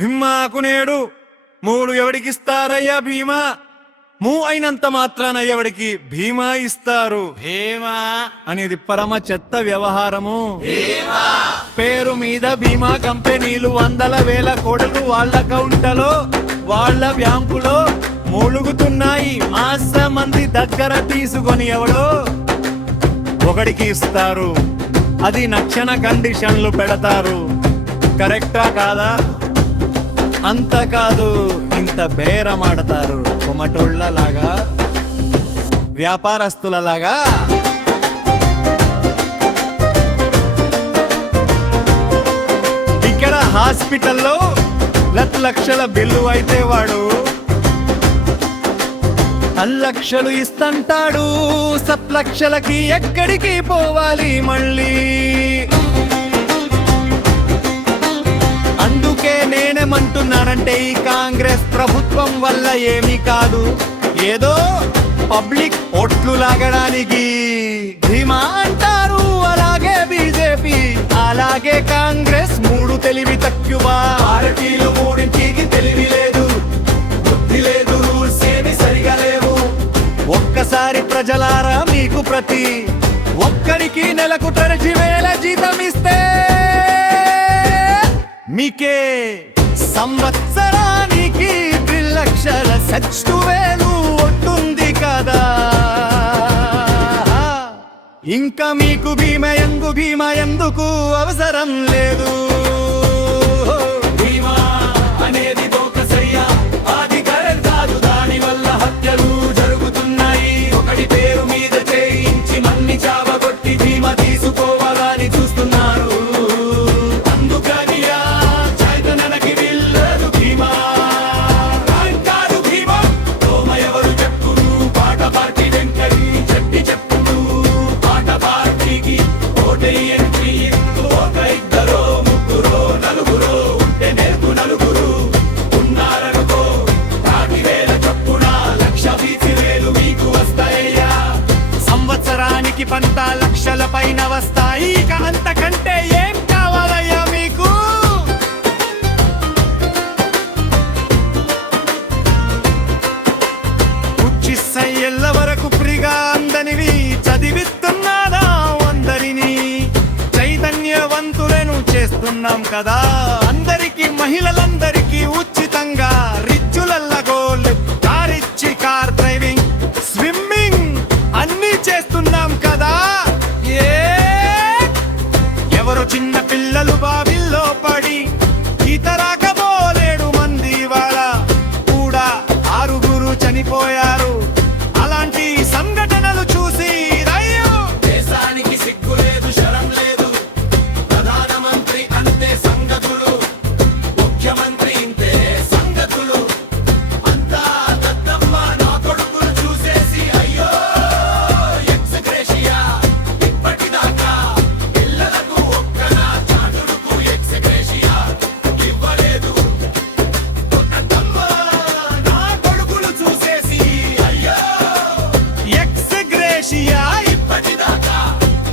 భీమాకు నేడు మూడు ఎవడికిస్తారయ్యా భీమా? మూ అయినంత మాత్రాన ఎవడికి భీమా ఇస్తారు? భీమా అనేది పరమ చెత్త వ్యవహారము. పేరు మీద బీమా కంపెనీలు వందల వేల కోట్లు వాళ్ళ కౌంటలో వాళ్ళ బ్యాంకులో మూలుగుతున్నాయి. మాస మంది దగ్గర తీసుకొని ఎవడో ఒకడికి ఇస్తారు. అది నక్షణ కండిషన్లు పెడతారు. కరెక్టా కాదా? అంత కాదు, ఇంత బేరమాడతారు. కొమటోళ్ళలాగా, వ్యాపారస్తులలాగా. ఇక్కడ హాస్పిటల్లో లక్షల బిల్లు అయితే వాడు లక్షలు ఇస్తంటాడు. సప్లక్షలకి ఎక్కడికి పోవాలి మళ్ళీ? అందుకే నేనేమంటున్నానంటే ఈ కాంగ్రెస్ ప్రభుత్వం వల్ల ఏమీ కాదు, ఏదో పబ్లిక్ ఓట్లు లాగడానికి ధీమా అంటారు. అలాగే బీజేపీ, అలాగే కాంగ్రెస్. మూడు తెలివి తక్కువ పార్టీలు. మూడింటికి తెలివి లేదు, బుద్ధి లేదు, రూల్స్ ఏమి సరిగా లేవు. ఒక్కసారి ప్రజలారా, మీకు ప్రతి ఒక్కరికి నెలకు 30,000 జీతం ఇస్తే మీకే సంవత్సరానికి 2,00,000 ఉంటుంది కదా. ఇంకా మీకు భీమా ఎందుకు అవసరం లేదు. భీమా అనేది బోకసయ్య, అది కరెక్ట్ కాదు. దాని వల్ల హత్యలు జరుగుతున్నాయి. ఒకటి పేరు మీద చేయించి మన్ని చావగొట్టి భీమా తీసుకోవాలని చూస్తున్నారు. అందుకనియా చైతన్యకి వీల్లేదు భీమా. కాదు భీమా, తోమ ఎవరు చెప్పును? పాట పార్టీ వెంకరి చెట్టి చెప్పును. పాట పార్టీకి ఓటేయండి. ఒక ఇద్దరో ముగ్గురో నలుగురో ఉంటే నేర్పు నలుగురు ఉన్నారనుకో. 50,000 చొప్పున 1,20,000 మీకు వస్తాయ్యా. సంవత్సరానికి 10 లక్షల పైన వస్తాయి. ఇక అంతకంటే ఏం కావాలయ్యా మీకు? ఉచ్చిసయ్యల వరకు ఫ్రీగా అందనివి చదివిస్తున్నారా అందరినీ? చైతన్యవంతులను చేస్తున్నాం కదా. అందరికీ, మహిళలందరికీ ఉచితంగా రిచ్చులల్ల గోల్డ్ కారిచ్చి కార్ డ్రైవింగ్, స్విమ్మింగ్ అన్నీ చేస్తున్నాం కదా. ఎవరో చిన్న పిల్లలు బావిల్లో పడి ఈత రాకపోలేడు మంది వాళ్ళ కూడా 6 చనిపోయారు. అలాంటి సంఘటనలు చూసి అయ్యో, దేశానికి సిగ్గు లేదు, శరం లేదు. ప్రధానమంత్రి అంతే సంగతులు, ముఖ్యమంత్రి ఇంతే సంగతులు. అంతా దద్దమ్మ నా కొడుకులు చూసేసి అయ్యో ఎక్స్ గ్రేషియా. ఇప్పటిదాకా పిల్లలకు ఒక్కనా చాటుడుకు ఎక్స్ గ్రేషియా ఇవ్వలేదు. దద్దమ్మ నా కొడుకులు చూసేసి అయ్యో ఎక్స్ గ్రేషియా. ఇప్పటిదాకా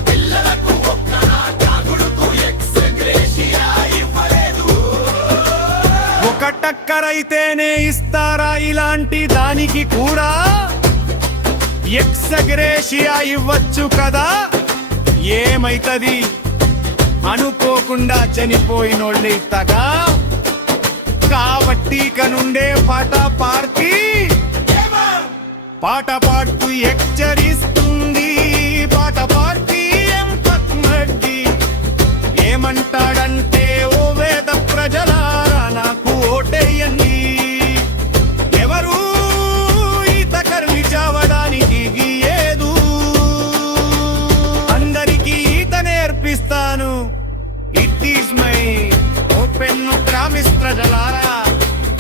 పిల్లలకు ఒక్కనా చాటుడుకు ఎక్స్ గ్రేషియా ఇవ్వలేదు. ఒక టక్కరైతేనే ఇస్తారా ఇలాంటి దానికి కూడా? ఎక్స్ గ్రేషియా ఇవ్వచ్చు కదా. ఏమైతది? అనుకోకుండా చనిపోయినోళ్ళే ఇత్తగా. కాబట్టి ఇక నుండే పాట పార్టీ పాట పాడుతూ ఎక్చరిస్తే